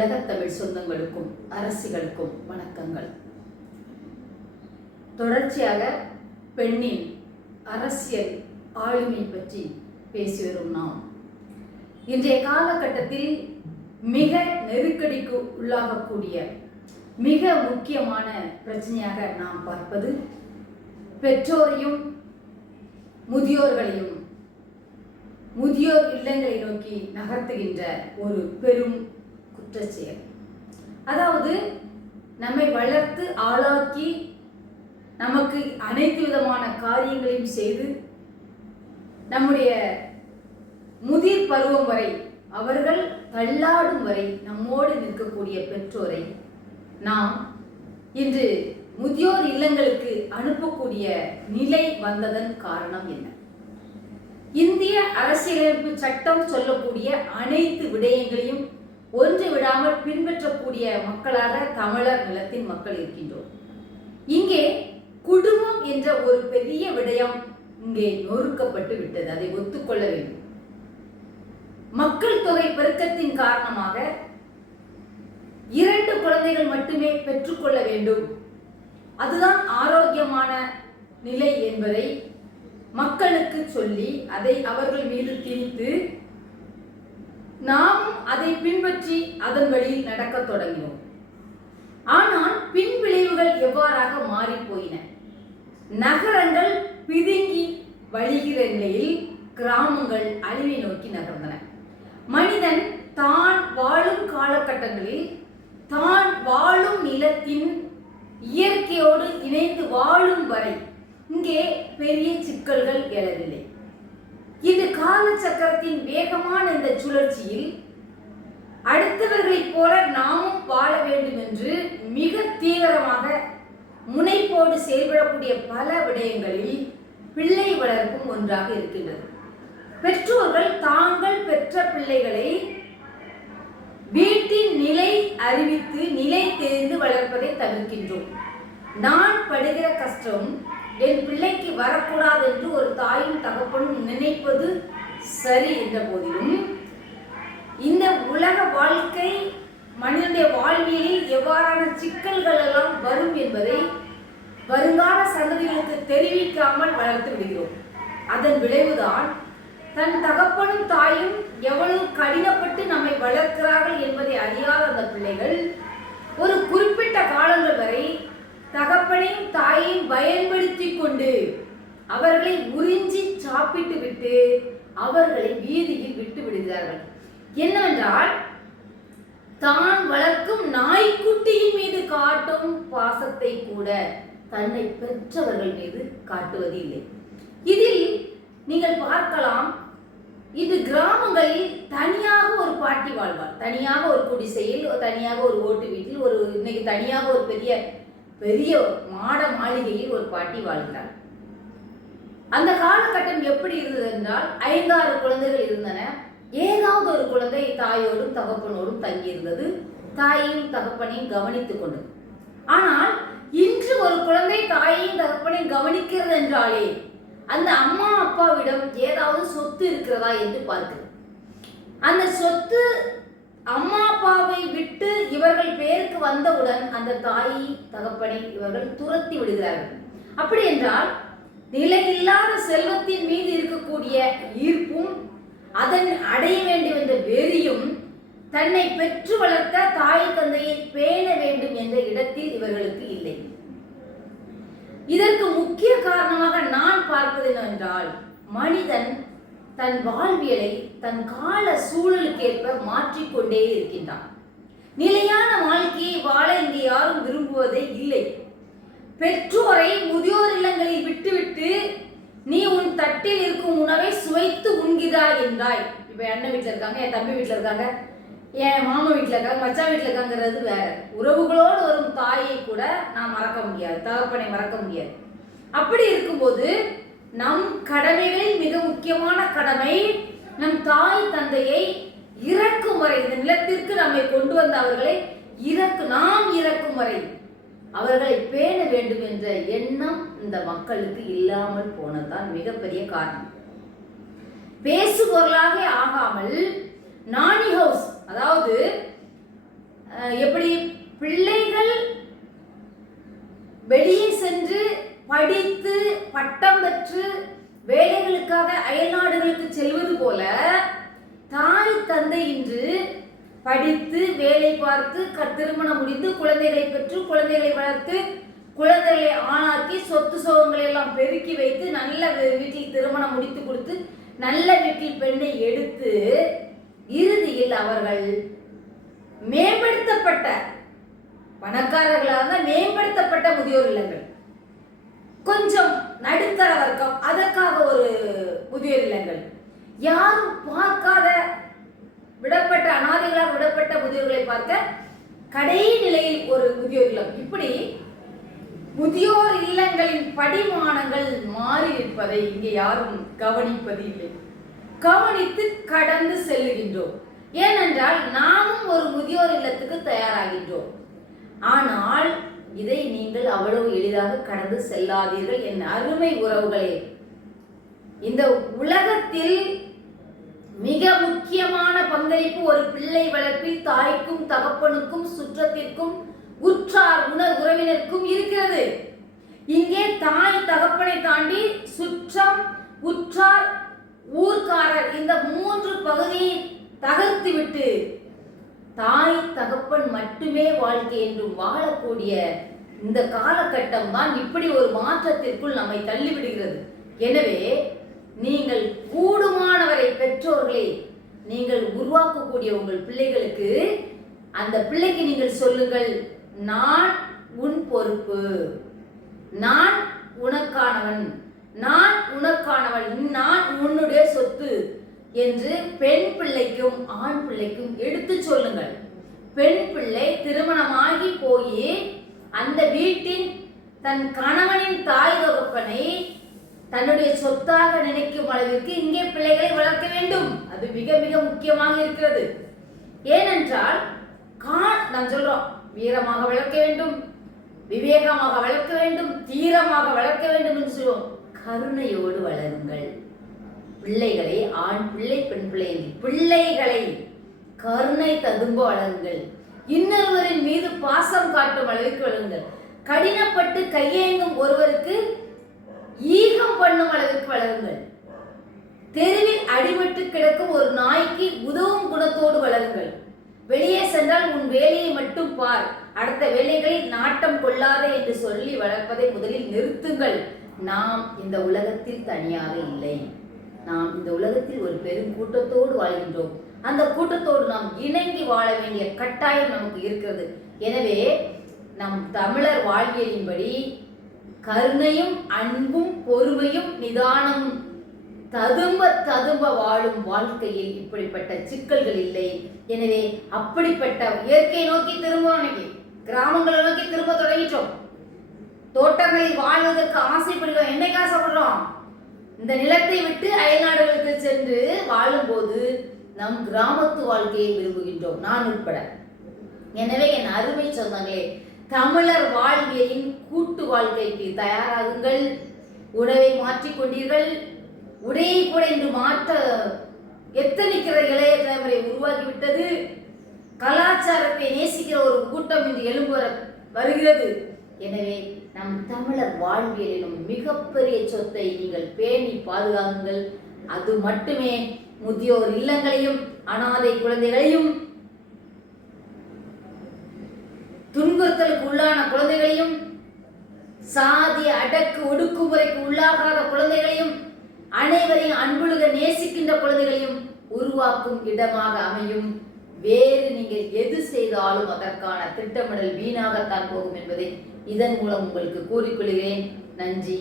உலகத் தமிழ் சொந்தங்களுக்கும் அரசிகளுக்கும் வணக்கங்கள். தொடர்ச்சியாக பெண்ணின் அரசியல் ஆளுமை பற்றி பேசி வரும் நாம் இன்றைய காலகட்டத்தில் மிக நெருக்கடிக்கு உள்ளாகக்கூடிய மிக முக்கியமான பிரச்சனையாக நாம் பார்ப்பது பெற்றோரையும் முதியோர்களையும் முதியோர் இல்லங்களை நோக்கி நகர்த்துகின்ற ஒரு பெரும் குற்றச்செயல். அதாவது நம்மை வளர்த்து ஆளாக்கி நமக்கு அனைத்து விதமான காரியங்களையும் செய்து நம்முடைய முதிர் பருவம் வரை அவர்கள் தள்ளாடும் வரை நம்மோடு நிற்கக்கூடிய பெற்றோரை நாம் இன்று முதியோர் இல்லங்களுக்கு அனுப்பக்கூடிய நிலை வந்ததன் காரணம் என்ன? இந்திய அரசியலமைப்பு சட்டம் சொல்லக்கூடிய அனைத்து விடயங்களையும் ஒன்று விடாமல் பின்பற்றக்கூடிய மக்களாக தமிழர் நிலத்தின் மக்கள் இருக்கின்றோம். இங்கே குடும்பம் என்ற ஒரு பெரிய விடயம் இங்கே நொறுக்கப்பட்டு விட்டது. அதை ஒத்துக்கொள்ள வேண்டும். மக்கள் தொகை பெருக்கத்தின் காரணமாக 2 குழந்தைகள் மட்டுமே பெற்றுக்கொள்ள வேண்டும், அதுதான் ஆரோக்கியமான நிலை என்பதை மக்களுக்கு சொல்லி அதை அவர்கள் மீது திணித்து நாம் அதை பின்பற்றி அதன் வழியில் நடக்க தொடங்கினோம். ஆனால் பின் விளைவுகள் எவ்வாறாக மாறி போயின? நகரங்கள் பிதுங்கி வழிகிற நிலையில் கிராமங்கள் அழிவை நோக்கி நகர்ந்தன. மனிதன் தான் வாழும் காலகட்டங்களில் தான் வாழும் நிலத்தின் இயற்கையோடு இணைந்து வாழும் வரை இங்கே பெரிய சிக்கல்கள் எழவில்லை. இது காலச்சக்கரத்தின் வேகமான இந்த சுழற்சியில் அடுத்தவர்களைப் போல நாமும் வாழ வேண்டும் என்று மிக தீவிரமாக முனைப்போடு செயல்படக்கூடிய பல விடயங்களில் பிள்ளை வளர்ப்பும் ஒன்றாக இருக்கின்றது. பெற்றோர்கள் தாங்கள் பெற்ற பிள்ளைகளை வீட்டின் நிலை அறிவித்து நிலை தெரிந்து வளர்ப்பதை தவிர்க்கின்றோம். நான் படுகிற கஷ்டம் என் பிள்ளைக்கு வரக்கூடாது என்று ஒரு தாயும் தகப்பனும் நினைப்பது சரி என்ற போதிலும் இந்த உலக வாழ்க்கை மனிதனுடைய வாழ்வியலில் எவ்வாறான சிக்கல்கள் எல்லாம் வரும் என்பதை வருங்கால சந்ததிகளுக்கு தெரிவிக்காமல் வளர்த்து விடுகிறோம். அதன் விளைவுதான் தன் தகப்பனும் தாயும் எவ்வளவு கடினப்பட்டு நம்மை வளர்க்கிறார்கள் என்பதை அறியாத அந்த பிள்ளைகள் ஒரு குறிப்பிட்ட காலங்கள் வரை தகப்பனையும் தாயையும் பயன்படுத்தி கொண்டு அவர்களை உறிஞ்சி சாப்பிட்டு விட்டு அவர்களை வீதியில் விட்டு விடுகிறார்கள். என்னவென்றால் தான் வளர்க்கும் நாய்க்குட்டியின் மீது காட்டும் பாசத்தை கூட தன்னை பெற்றவர்கள் மீது காட்டுவது இல்லை. இதில் நீங்கள் பார்க்கலாம், இது கிராமங்களில் தனியாக ஒரு பாட்டி வாழ்வார், தனியாக ஒரு குடிசையில், தனியாக ஒரு ஓட்டு வீட்டில், ஒரு இன்னைக்கு தனியாக ஒரு பெரிய பெரிய மாட மாளிகையில் ஒரு பாட்டி வாழ்கிறார். அந்த காலகட்டம் எப்படி இருந்தது என்றால் 5-6 குழந்தைகள் இருந்தன. ஏதாவது ஒரு குழந்தை தாயோடும் தகப்பனோடும் தங்கியிருந்தது, தாயையும் தகப்பனையும் கவனித்துக் கொண்டது. ஆனால் இன்று ஒரு குழந்தை தாயையும் தகப்பனையும் கவனிக்கிறது என்றாலே அந்த அம்மா அப்பாவிடம் ஏதாவது சொத்து இருக்கிறதா என்று பார்க்கிறது. அந்த சொத்து அம்மா அப்பாவை விட்டு இவர்கள் பேருக்கு வந்தவுடன் அந்த தாயை தகப்பனை இவர்கள் துரத்தி விடுகிறார்கள். அப்படி என்றால் நிலையில்லாத செல்வத்தின் மீது இருக்கக்கூடிய ஈர்ப்பும் அதன் அடைய வேண்டும் என்ற வெறியும் தன்னை பெற்று வளர்த்த தாய் தந்தையை பேண வேண்டும் என்ற இடத்தில் இவர்களுக்கு இல்லை. இதற்கு முக்கிய காரணமாக நான் பார்ப்பது என்னவென்றால், மனிதன் தன் வாழ்வியலை தன் கால சூழலுக்கேற்ப மாற்றிக்கொண்டே இருக்கின்றான். நிலையான வாழ்க்கையை வாழ இங்கே யாரும் விரும்புவதே இல்லை. பெற்றோரை முதியோர் இல்லங்களில் விட்டுவிட்டு நீ உன் தட்டில் இருக்கும் உணவை சுவைத்து உண்கிறாய் என்றாய். இப்ப அண்ணன் வீட்டுல இருக்காங்க, என் தம்பி வீட்டுல இருக்காங்க, என் மாமா வீட்டுல இருக்காங்க, மச்சான் வீட்டுல இருக்காங்கிறது வேற. உறவுகளோடு வரும் தாயை கூட நான் மறக்க முடியாது, தகப்பனை மறக்க முடியாது. அப்படி இருக்கும்போது நம் கடமைகளில் மிக முக்கியமான கடமை நம் தாய் தந்தையை இறக்கும் வரை, இந்த நிலத்திற்கு நம்மை கொண்டு வந்த அவர்களை நாம் இறக்கும் வரை அவர்களை பேண வேண்டும் என்ற எண்ணம் இந்த மக்களுக்கு இல்லாமல் போனதுதான் மிகப்பெரிய காரணம். பேசு பொருளாக ஆகாமல் நாணி ஹவுஸ், அதாவது எப்படி பிள்ளைகள் வெளியே சென்று படித்து பட்டம் பெற்று வேலைகளுக்காக அயல் நாடுகளுக்கு செல்வது போல தாய் தந்தை இன்று படித்து வேலை பார்த்து திருமணம் முடிந்து குழந்தைகளை பெற்று குழந்தைகளை வளர்த்து குழந்தைகளை ஆளாக்கி சொத்து சுகங்களை எல்லாம் பெருக்கி வைத்து நல்ல வீட்டில் திருமணம் முடித்து கொடுத்து நல்ல வீட்டில் பெண்ணை எடுத்து இறுதியில் அவர்கள் மேம்படுத்தப்பட்ட பணக்காரர்களாக மேம்படுத்தப்பட்ட முதியோர் இல்லங்கள், கொஞ்சம் நடுத்தர வர்க்கம் அதற்காக ஒரு முதியோர் இல்லங்கள், யாரும் பார்க்காத விடப்பட்ட அனாதைகளாக விடப்பட்ட முதியோர்களை பார்க்க கடைநிலையில் ஒரு முதியோர் இல்லம், இப்படி முதியோர் இல்லங்களின் படிமானங்கள் மாறி இருப்பதை இங்கே யாரும் கவனிப்பது இல்லை. கவனித்து கடந்து செல்லுகின்றோம். ஏனென்றால் நாமும் ஒரு முதியோர் இல்லத்துக்கு தயாராகின்றோம். ஆனால் இதை நீங்கள் அவ்வளவு எளிதாக கடந்து செல்லாதீர்கள் என் அருமை உறவுகளே. இந்த உலகத்தில் மிக முக்கியமான பங்களிப்பு ஒரு பிள்ளை வளர்ப்பில் தாய்க்கும் தகப்பனுக்கும் சுற்றத்திற்கும் உற்றார் உறவினருக்கும் இருக்கிறது. இங்கே தாய் தகப்பனை தாண்டி சுற்றம் உற்றார் ஊர்க்காரர் இந்த 3 பகுதியை தகர்த்து விட்டு தாய் தகப்பன் மட்டுமே வாழ்க்கை என்றும் வாழக்கூடிய இந்த காலகட்டம் தான் இப்படி ஒரு மாற்றத்திற்குள் நம்மை தள்ளிவிடுகிறது. எனவே நீங்கள் கூடுமானவரை பெற்றோர்களே நீங்கள் உருவாக்கக்கூடிய உங்கள் பிள்ளைகளுக்கு அந்த பிள்ளைக்கு நீங்கள் சொல்லுங்கள், நான் உன் பொறுப்பு, நான் உனக்கானவன், நான் உனக்கானவள், நான் உன்னுடைய சொத்து என்று பெண் பிள்ளைக்கும் ஆண் பிள்ளைக்கும் எடுத்து சொல்லுங்கள். பெண் பிள்ளை திருமணமாகி போய் அந்த வீட்டின் தன் கணவனின் தாய் தகப்பனை தன்னுடைய சொத்தாக நினைக்கும் அளவிற்கு இங்கே பிள்ளைகளை வளர்க்க வேண்டும். அது மிக மிக முக்கியமாக இருக்கிறது. ஏனென்றால் நாம் சொல்றோம், வீரமாக வளர்க்க வேண்டும், விவேகமாக வளர்க்க வேண்டும், தீரமாக வளர்க்க வேண்டும் என்று சொல்லுவோம். கருணையோடு வளருங்கள் பிள்ளைகளை. ஆண் பிள்ளை பெண் பிள்ளை பிள்ளைகளை கருணை ததும்ப வளருங்கள். இன்னொருவரின் மீது பாசம் காட்டும் அளவிற்கு வளருங்கள். கடினப்பட்டு கையேங்கும் ஒருவருக்கு ஈகம் பண்ணும் அளவிற்கு வளருங்கள். தெருவில் அடிபட்டு கிடக்கும் ஒரு நாய்க்கு உதவும் குணத்தோடு வளருங்கள். வெளியே சென்றால் உன் வேலையை மட்டும் பார், அடுத்த வேலைகளில் நாட்டம் கொள்ளாதே என்று சொல்லி வளர்ப்பதை முதலில் நிறுத்துங்கள். நாம் இந்த உலகத்தில் தனியாக இல்லை. நாம் இந்த உலகத்தில் ஒரு பெரும் கூட்டத்தோடு வாழ்கின்றோம். அந்த கூட்டத்தோடு நாம் இணங்கி வாழ வேண்டிய கட்டாயம் நமக்கு இருக்கிறது. எனவே நம் தமிழர் வாழ்வியலின்படி கருணையும் அன்பும் பொறுமையும் நிதானமும் ததும்ப ததும்ப வாழும் வாழ்க்கையில் இப்படிப்பட்ட சிக்கல்கள் இல்லை. எனவே அப்படிப்பட்ட இயற்கையை நோக்கி திரும்ப கிராமங்களை நோக்கி திரும்ப தொடங்கிட்டோம். தோட்டங்களில் வாழ்வதற்கு ஆசைப்படுகிறோம். என்னைக்கு ஆசைப்படுறோம்? இந்த நிலத்தை விட்டு அயல்நாடுகளுக்கு சென்று வாழும்போது நம் கிராமத்து வாழ்க்கையை விரும்புகின்றோம், நான் உட்பட. எனவே என் அருமை சொந்தங்களே, தமிழர் வாழ்வியலின் கூட்டு வாழ்க்கைக்கு தயாராகுங்கள். உணவை மாற்றிக்கொண்டீர்கள், உடையை கூட இன்று மாற்ற எத்தனிக்கிற இளைய தலைமுறை உருவாகிவிட்டது. கலாச்சாரத்தை நேசிக்கிற ஒரு கூட்டம் இன்று எழும்பு வருகிறது. எனவே நம் தமிழர் வாழ்வியலிலும் மிகப்பெரிய சொத்தை நீங்கள் பேணி பாதுகாக்குங்கள். அது மட்டுமே முதியோர் இல்லங்களையும் அனாதை குழந்தைகளையும் துன்புறுத்தலுக்கு உள்ளான குழந்தைகளையும் சாதி அடக்கு ஒடுக்குமுறைக்கு உள்ளாகாத குழந்தைகளையும் அனைவரையும் அன்புழுக நேசிக்கின்ற குழந்தைகளையும் உருவாக்கும் இடமாக அமையும். வேறு நீங்கள் எது செய்தாலும் அதற்கான திட்டமிடல் வீணாகத்தான் போகும் என்பதை இதன் மூலம் உங்களுக்கு கூறிக்கொள்கிறேன். நன்றி.